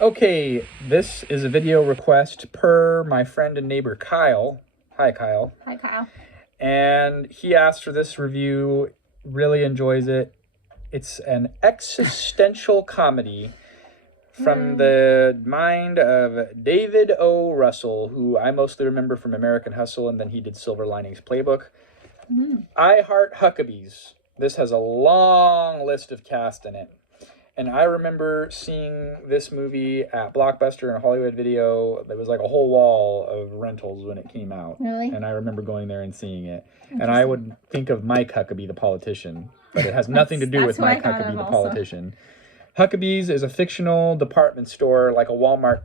Okay, this is a video request per my friend and neighbor Kyle. Hi, Kyle. Hi, Kyle. And he asked for this review, really enjoys it. It's an existential comedy from the mind of David O. Russell, who I mostly remember from American Hustle, and then he did Silver Linings Playbook. I Heart Huckabees. This has a long list of cast in it. And I remember seeing this movie at Blockbuster and Hollywood Video. There was like a whole wall of rentals when it came out. Really? And I remember going there and seeing it. And I would think of Mike Huckabee, the politician. But it has nothing to do with Mike Huckabee, the politician. Huckabees is a fictional department store, like a Walmart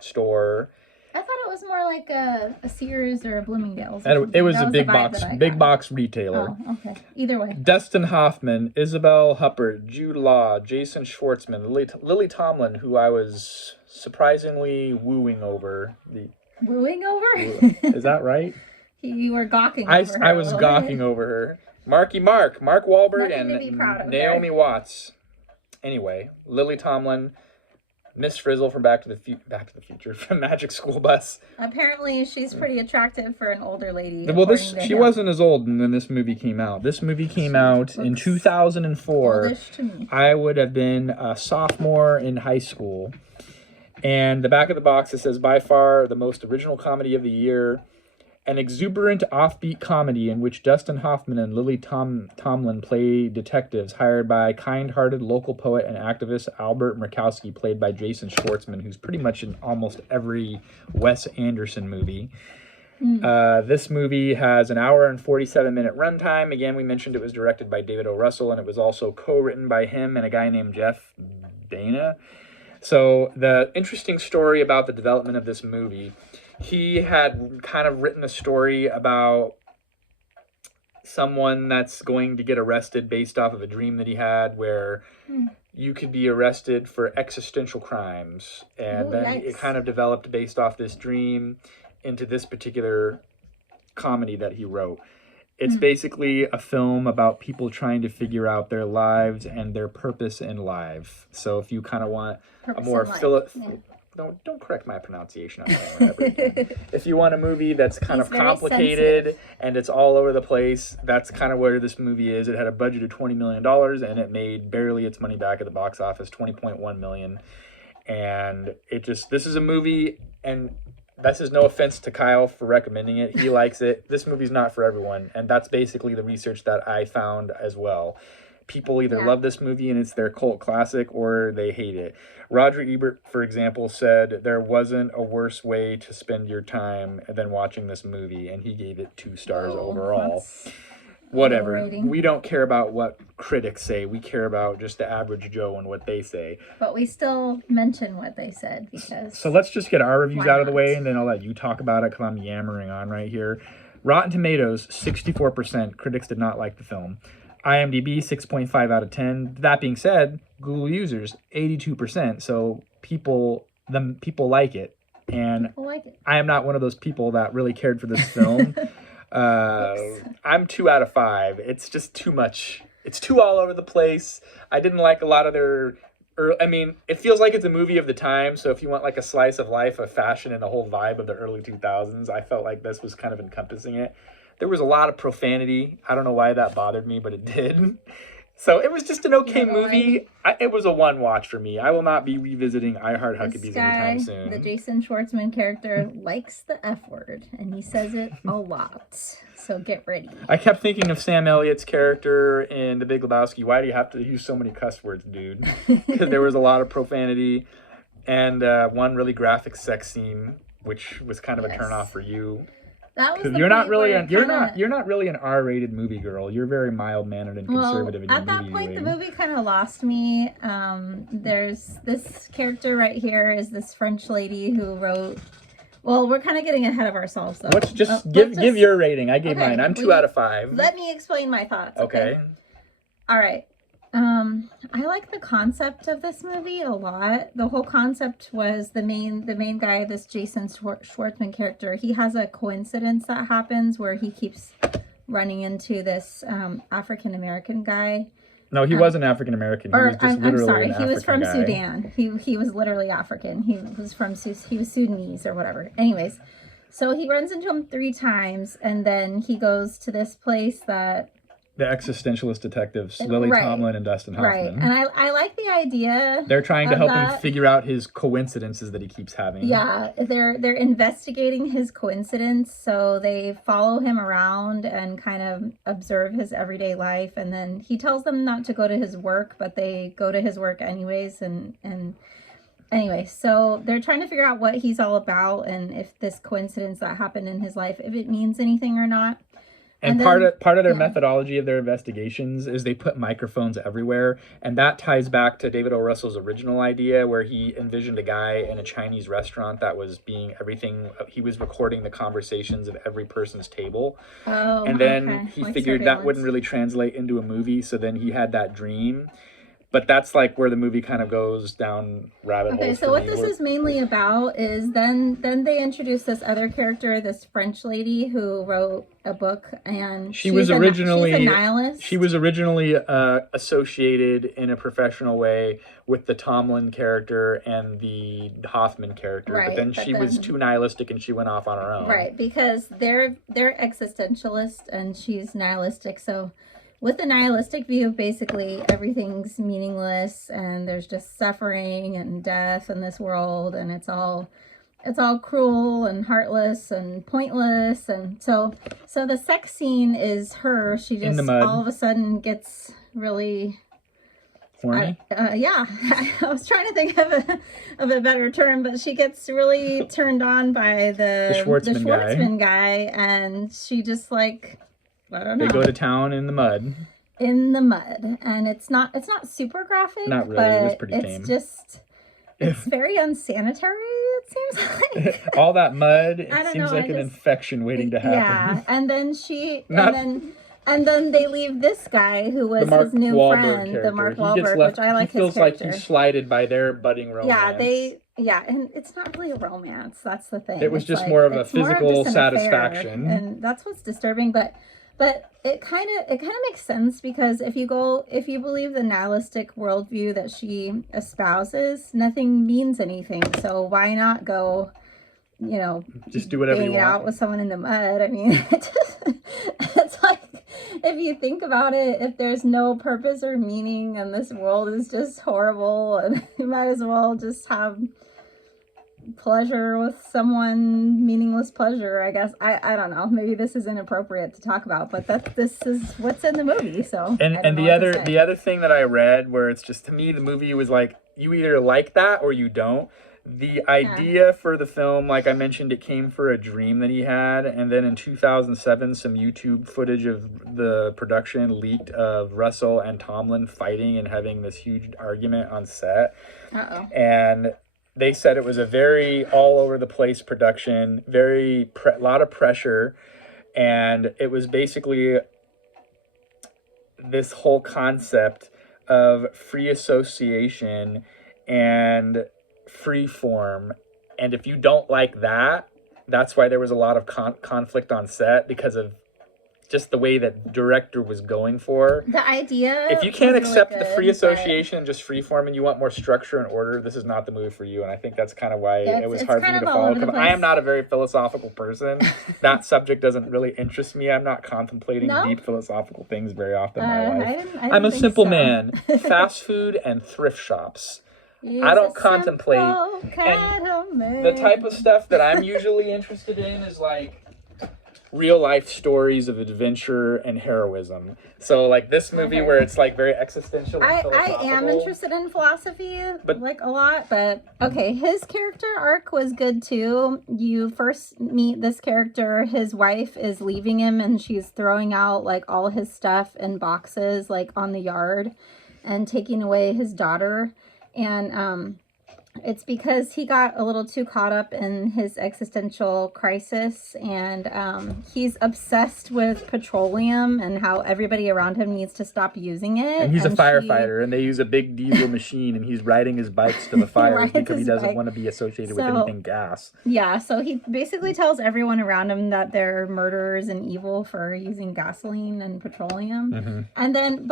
store. I thought it was more like a Sears or a Bloomingdale's. And it was a big box retailer. Oh, okay. Either way. Dustin Hoffman, Isabel Huppert, Jude Law, Jason Schwartzman, Lily Tomlin, who I was surprisingly wooing over. Wooing over? Is that right? You were gawking over her. I was gawking over her. Mark Wahlberg, and Naomi Watts. Anyway, Lily Tomlin, Miss Frizzle from Back to the Future, from Magic School Bus. Apparently, she's pretty attractive for an older lady. Well, she wasn't as old when this movie came out. This movie came out in 2004. Oldish to me. I would have been a sophomore in high school. And the back of the box, it says, by far the most original comedy of the year. An exuberant, offbeat comedy in which Dustin Hoffman and Lily Tomlin play detectives hired by kind-hearted local poet and activist Albert Murkowski, played by Jason Schwartzman, who's pretty much in almost every Wes Anderson movie. This movie has an hour and 47-minute runtime. Again, we mentioned it was directed by David O. Russell, and it was also co-written by him and a guy named Jeff Dana. So the interesting story about the development of this movie, he had kind of written a story about someone that's going to get arrested based off of a dream that he had where you could be arrested for existential crimes. And then it kind of developed based off this dream into this particular comedy that he wrote. It's basically a film about people trying to figure out their lives and their purpose in life. So if you kind of want a more don't correct my pronunciation on that one ever again. If you want a movie that's kind of complicated and it's all over the place, that's kind of where this movie is. It had a budget of $20 million and it made barely its money back at the box office, $20.1 million. And this is a movie, and this is no offense to Kyle for recommending it. He likes it. This movie's not for everyone. And that's basically the research that I found as well. People either love this movie and it's their cult classic, or they hate it. Roger Ebert, for example, said there wasn't a worse way to spend your time than watching this movie, and he gave it 2 stars overall. Whatever. We don't care about what critics say. We care about just the average Joe and what they say. But we still mention what they said because... So let's just get our reviews out of the way, and then I'll let you talk about it because I'm yammering on right here. Rotten Tomatoes, 64%. Critics did not like the film. IMDb, 6.5 out of 10. That being said, Google users, 82%. So people like it. And I am not one of those people that really cared for this film. I'm 2 out of 5. It's just too much. It's too all over the place. I didn't like a lot of their... it feels like it's a movie of the time. So if you want like a slice of life, of fashion, and the whole vibe of the early 2000s, I felt like this was kind of encompassing it. There was a lot of profanity. I don't know why that bothered me, but it did. So it was just an okay movie. It was a one watch for me. I will not be revisiting I Heart Huckabees anytime soon. The Jason Schwartzman character likes the F word, and he says it a lot. So get ready. I kept thinking of Sam Elliott's character in The Big Lebowski. Why do you have to use so many cuss words, dude? Because there was a lot of profanity and one really graphic sex scene, which was kind of a turnoff for you. That was you're not really an R-rated movie girl. You're very mild-mannered and conservative in your movie. At that point, the movie kind of lost me. There's this character right here is this French lady who wrote. Well, we're kind of getting ahead of ourselves, though. Let's just give your rating. I gave mine. I'm 2 out of 5. Let me explain my thoughts. Okay. All right. I like the concept of this movie a lot. The whole concept was the main guy, this Jason Schwartzman character. He has a coincidence that happens where he keeps running into this African-American guy No, he wasn't African American. He was just literally I'm sorry, he was from guy. Sudan. He was literally African. He was Sudanese or whatever. Anyways, so he runs into him 3 times, and then he goes to this place that the existentialist detectives, Lily Tomlin and Dustin Hoffman. Right, and I like the idea. They're trying to help him figure out his coincidences that he keeps having. Yeah, they're investigating his coincidence, so they follow him around and kind of observe his everyday life, and then he tells them not to go to his work, but they go to his work anyways, and anyway, so they're trying to figure out what he's all about and if this coincidence that happened in his life, if it means anything or not. And part of their methodology of their investigations is they put microphones everywhere, and that ties back to David O. Russell's original idea, where he envisioned a guy in a Chinese restaurant that was being everything. He was recording the conversations of every person's table, and then he figured that wouldn't really translate into a movie. So then he had that dream. But that's like where the movie kind of goes down rabbit holes. Okay, so what this is mainly about is then they introduce this other character, this French lady who wrote a book, and she's a nihilist. She was originally associated in a professional way with the Tomlin character and the Hoffman character, right, but then she was too nihilistic and she went off on her own. Right, because they're existentialist and she's nihilistic, so with a nihilistic view of basically everything's meaningless and there's just suffering and death in this world, and it's all cruel and heartless and pointless, and so the sex scene is her. She just all of a sudden gets really horny. Yeah, I was trying to think of a better term, but she gets really turned on by the Schwartzman guy, and she just like, I don't know. They go to town in the mud. And it's not super graphic. Not really. It was pretty tame. It's very unsanitary. It seems like all that mud. It seems like an infection waiting to happen. Yeah, and then and then they leave this guy who was his new friend, the Mark Wahlberg, which I like his character. He feels like he's slighted by their budding romance. Yeah, and it's not really a romance. That's the thing. It was just more of a physical satisfaction, and that's what's disturbing. But it kind of makes sense, because if you believe the nihilistic worldview that she espouses, nothing means anything. So why not go, just do whatever you want. Out with someone in the mud? I mean, it's like, if you think about it, if there's no purpose or meaning and this world is just horrible, and you might as well just have pleasure with someone, meaningless pleasure, I guess. I don't know, maybe this is inappropriate to talk about, but this is what's in the movie. So and the other thing that I read, where it's just, to me, the movie was like, you either like that or you don't. The idea for the film, like I mentioned, it came for a dream that he had, and then in 2007 some YouTube footage of the production leaked of Russell and Tomlin fighting and having this huge argument on set. And they said it was a very all over the place production, lot of pressure, and it was basically this whole concept of free association and free form. And if you don't like that, that's why there was a lot of conflict on set, because of just the way that director was going for the idea. If you can't accept the free association and just free form, and you want more structure and order, this is not the movie for you. And I think that's kind of why it was hard for me to follow. I am not a very philosophical person. That subject doesn't really interest me. I'm not contemplating deep philosophical things very often in my life. I'm a simple man. Fast food and thrift shops. I don't contemplate. And the type of stuff that I'm usually interested in is like real life stories of adventure and heroism. So like this movie where it's like very existential and philosophical. I am interested in philosophy, but like a lot, but okay, his character arc was good too. You first meet this character, his wife is leaving him and she's throwing out like all his stuff in boxes like on the yard and taking away his daughter. And it's because he got a little too caught up in his existential crisis, and he's obsessed with petroleum and how everybody around him needs to stop using it. And he's a firefighter, and they use a big diesel machine, and he's riding his bikes to the fires because he doesn't want to be associated with anything gas. Yeah, so he basically tells everyone around him that they're murderers and evil for using gasoline and petroleum. Mm-hmm. And then,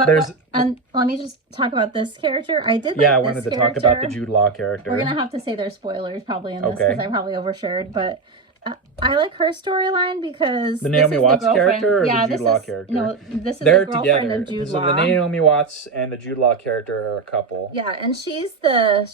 and let me just talk about this character. I wanted to talk about the Jude Law character. We're gonna have to say there's spoilers probably in this because I probably overshared, but I like her storyline because the Naomi Watts character or the Jude Law character? No, this is the girlfriend of Jude Law. So the Naomi Watts and the Jude Law character are a couple. Yeah, and she's the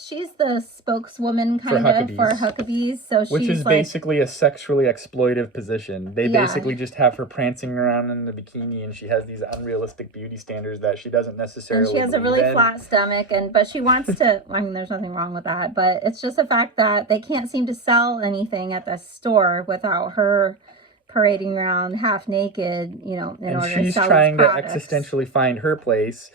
spokeswoman kind of for Huckabees. So which is basically a sexually exploitive position. They basically just have her prancing around in the bikini, and she has these unrealistic beauty standards that she doesn't necessarily. And she has a really flat stomach, but she wants to. I mean, there's nothing wrong with that, but it's just the fact that they can't seem to sell anything at the store without her parading around half naked, in order to sell these products. And she's trying to existentially find her place,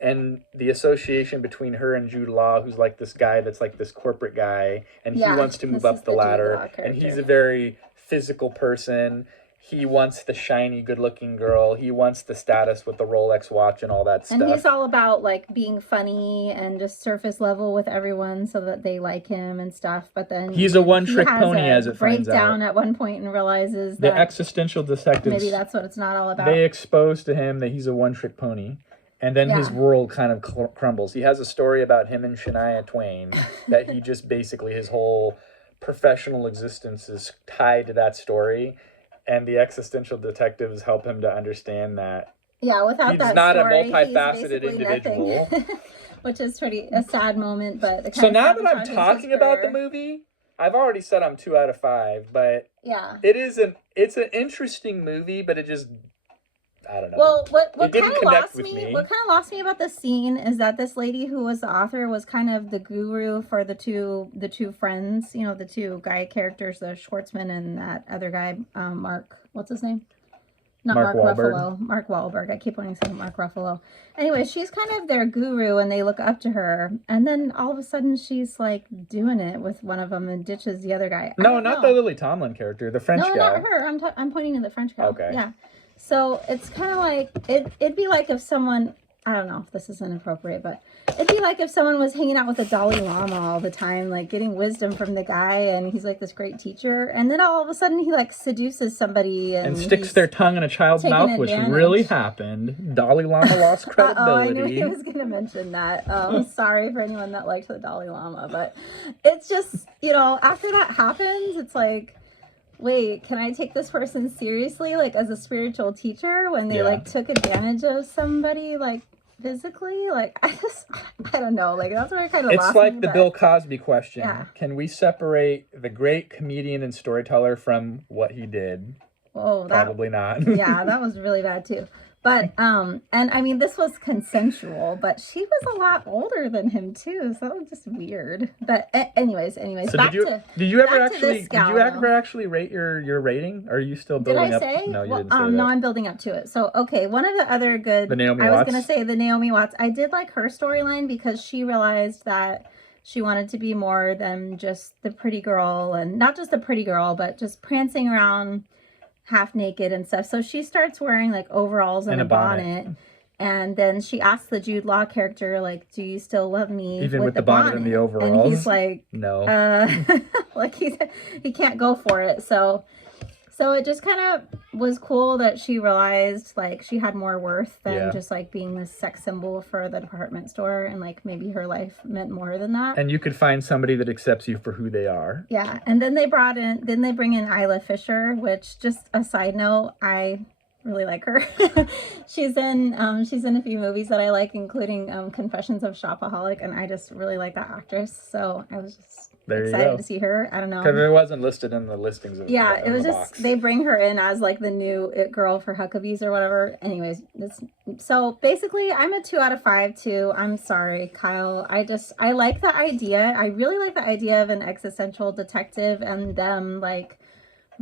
and the association between her and Jude Law, who's like this guy that's like this corporate guy, and he wants to move up the ladder, and he's a very physical person. He wants the shiny, good-looking girl. He wants the status with the Rolex watch and all that stuff. And he's all about, like, being funny and just surface level with everyone so that they like him and stuff. But then he's a one-trick pony, as it finds out. Breakdown at one point and realizes that the existential detectives, maybe that's what it's not all about. They expose to him that he's a one-trick pony. And then his world kind of crumbles. He has a story about him and Shania Twain that he just basically, his whole professional existence is tied to that story. And the existential detectives help him to understand that without he's that not story, a multifaceted individual. Which is a sad moment. But so now that I'm talking about the movie, I've already said I'm 2 out of 5. But it's an interesting movie, but it just, I don't know. Well, what kind of lost me about this scene is that this lady who was the author was kind of the guru for the two friends, the two guy characters, the Schwartzman and that other guy, Mark, what's his name? Not Mark Ruffalo. Mark Wahlberg. I keep wanting to say Mark Ruffalo. Anyway, she's kind of their guru and they look up to her. And then all of a sudden she's like doing it with one of them and ditches the other guy. No, not the Lily Tomlin character, the French gal. No, not her. I'm pointing to the French gal. Okay. Yeah. So it's kind of like, it'd be like if someone, I don't know if this is inappropriate, but it'd be like if someone was hanging out with the Dalai Lama all the time, like getting wisdom from the guy, and he's like this great teacher, and then all of a sudden he like seduces somebody and sticks their tongue in a child's mouth, which really happened. Dalai Lama lost credibility. I knew he was going to mention that. Sorry for anyone that liked the Dalai Lama, but it's just, after that happens, it's like, wait, can I take this person seriously, like as a spiritual teacher when they like took advantage of somebody like physically? Like I don't know. Like that's where I kind of lost me. It's like the Bill Cosby question. Yeah. Can we separate the great comedian and storyteller from what he did? Oh, probably not. Yeah, that was really bad too. But, and I mean, this was consensual, but she was a lot older than him too, so that was just weird. But anyways, so did you ever actually rate your rating? Or are you still building up? No, you didn't say that. No, I'm building up to it. So, okay, one of the other good, I was going to say the Naomi Watts. I did like her storyline because she realized that she wanted to be more than just the pretty girl, and not just the pretty girl, but just prancing around half naked and stuff. So she starts wearing like overalls and a bonnet. And then she asks the Jude Law character, like, do you still love me? Even with the bonnet and the overalls? And he's like, no. Like he can't go for it. So it just kind of was cool that she realized like she had more worth than just like being this sex symbol for the department store, and like maybe her life meant more than that. And you could find somebody that accepts you for who they are. Yeah. And then they bring in Isla Fisher, which, just a side note, I really like her. She's in a few movies that I like, including Confessions of Shopaholic, and I just really like that actress. So I was just excited to see her. I don't know, because it wasn't listed in the listings of it was just box. They bring her in as like the new it girl for Huckabees or whatever. Anyways, so basically I'm a 2 out of 5 too. I'm sorry, Kyle. I like the idea. I really like the idea of an existential detective and them like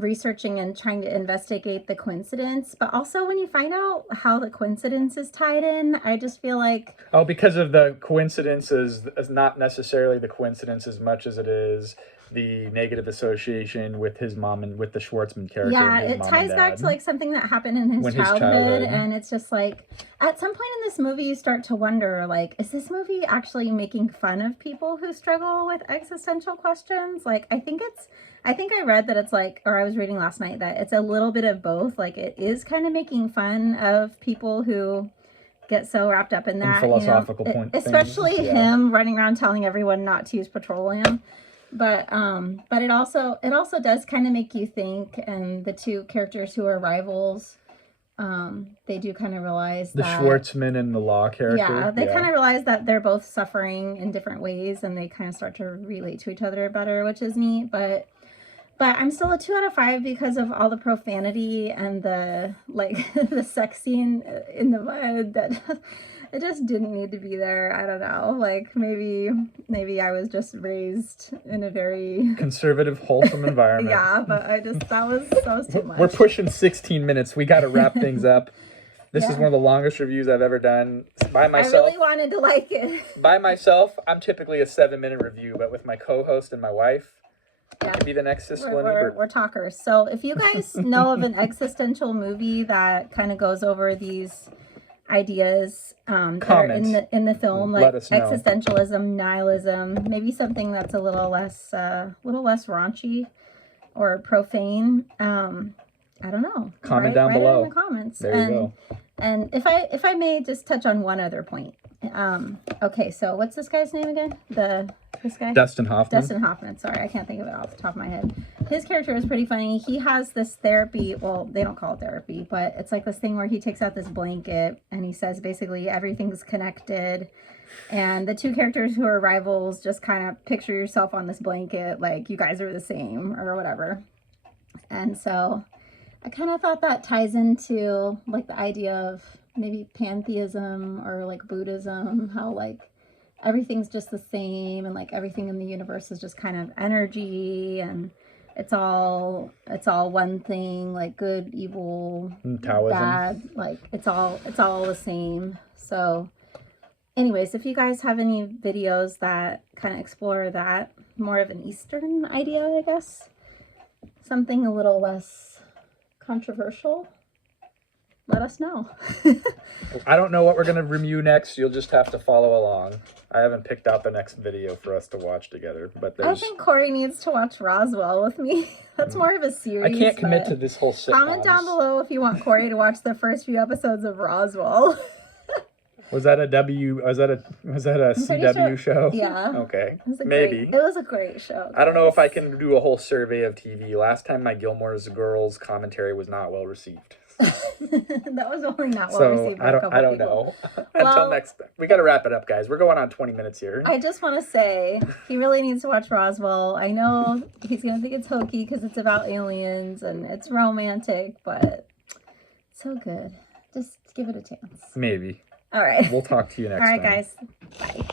researching and trying to investigate the coincidence, but also when you find out how the coincidence is tied in, I just feel like... Oh, because of the coincidences, not necessarily the coincidence as much as it is the negative association with his mom and with the Schwartzman character. Yeah, it ties back to like something that happened in his childhood, and it's just like, at some point in this movie you start to wonder, like, is this movie actually making fun of people who struggle with existential questions? Like, I think I read that it's like, or I was reading last night that it's a little bit of both. Like, it is kind of making fun of people who get so wrapped up in that, philosophical point, especially him running around telling everyone not to use petroleum. But it also does kind of make you think, and the two characters who are rivals, they do kind of realize the Schwartzman and the law character. Yeah, they kind of realize that they're both suffering in different ways, and they kind of start to relate to each other better, which is neat. But I'm still a 2 out of 5 because of all the profanity and the the sex scene in the mud that it just didn't need to be there. I don't know. Like, maybe I was just raised in a very conservative, wholesome environment. Yeah, but that was too much. We're pushing 16 minutes. We got to wrap things up. This is one of the longest reviews I've ever done by myself. I really wanted to like it. By myself, I'm typically a 7-minute review, but with my co-host and my wife, it can be the next Siskel and Ebert. We're talkers. So if you guys know of an existential movie that kind of goes over these ideas that are in the film, like existentialism, nihilism, maybe something that's a little less raunchy or profane. I don't know. Comment down below. It in the comments. There you go. And if I may just touch on one other point. Okay, so what's this guy's name again? This guy? Dustin Hoffman. Dustin Hoffman. Sorry, I can't think of it off the top of my head. His character is pretty funny. He has this therapy. Well, they don't call it therapy, but it's like this thing where he takes out this blanket and he says basically everything's connected. And the two characters who are rivals just kind of picture yourself on this blanket, like you guys are the same or whatever. And so I kind of thought that ties into like the idea of maybe pantheism or like Buddhism, how like everything's just the same and like everything in the universe is just kind of energy and it's all one thing, like good, evil, Taoism. Bad, like it's all the same. So anyways, if you guys have any videos that kind of explore that, more of an Eastern idea, I guess, something a little less controversial, let us know. I don't know what we're going to review next. You'll just have to follow along. I haven't picked out the next video for us to watch together, but I think Corey needs to watch Roswell with me. That's more of a series. I can't commit to this whole sitcom. Comment down below if you want Corey to watch the first few episodes of Roswell. Was that a CW show? Yeah. Okay. Maybe. It was a great show. I don't know if I can do a whole survey of TV. Last time my Gilmore Girls commentary was not well received. That was only not well received. I don't know. Until next time. We got to wrap it up, guys. We're going on 20 minutes here. I just want to say he really needs to watch Roswell. I know he's going to think it's hokey because it's about aliens and it's romantic, but it's so good. Just give it a chance. Maybe. All right. We'll talk to you next time. All right, guys. Bye.